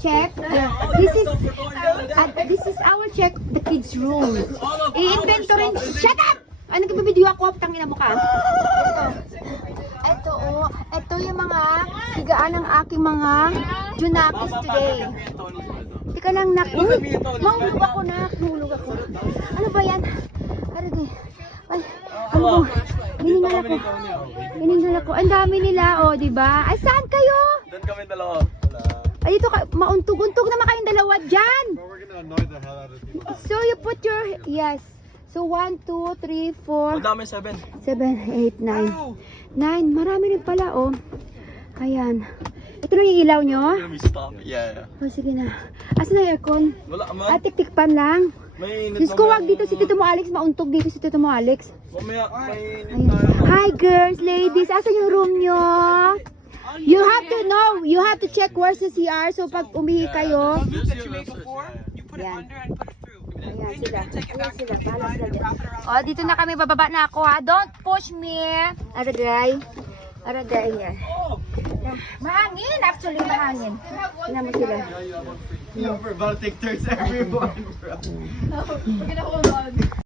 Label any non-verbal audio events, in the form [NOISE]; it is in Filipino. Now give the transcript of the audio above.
check. This is at this is our check the kids room. I-inventory. Shut up! Ano nagbibideo ako? Tangina mo ka. Ito, oh. Ito yung mga higaan ng aking mga junakis today. Teka lang, nak. Uy, mahulog ako, nak. Mahulog ako. Ano ba yan? Ano di? Ay, ano ba? Giningal ako. Giningal ako. Ang dami nila, oh, di ba? Ay, saan kayo? Mauntog-untog naman kayong dalawa dyan. We're gonna annoy the hell out of people. So, you put your, yes. So, 1, 2, 3, 4, Ang dami, seven. 7, 8, 9. 9. Marami rin pala, oh. Ayan. Ito lang yung ilaw nyo? Let me stop. Yeah, yeah. Oh, sige na. Asan ang aircon? Wala, man. Ah, tiktikpan lang. May init Diyos ko, wag dito si Tito mo Alex. Mauntog dito si Tito mo Alex. Mamaya, may init Ayun. tayo. Hi, girls, ladies. Asan yung room nyo? You have to know. You have to check where's the CR. So, pag umihi kayo. You yeah. you put it Yeah. under and put it through. Ayan sila. you're gonna take it Ayan sila. Bahala sila dyan. around. Oh, dito na kami. Bababa na ako, ha? Don't push me. Aragay. Aragay yan. Mahangin, actually, mahangin. Tingnan mo sila. Yo, we're about to take turns everyone, bro. [LAUGHS]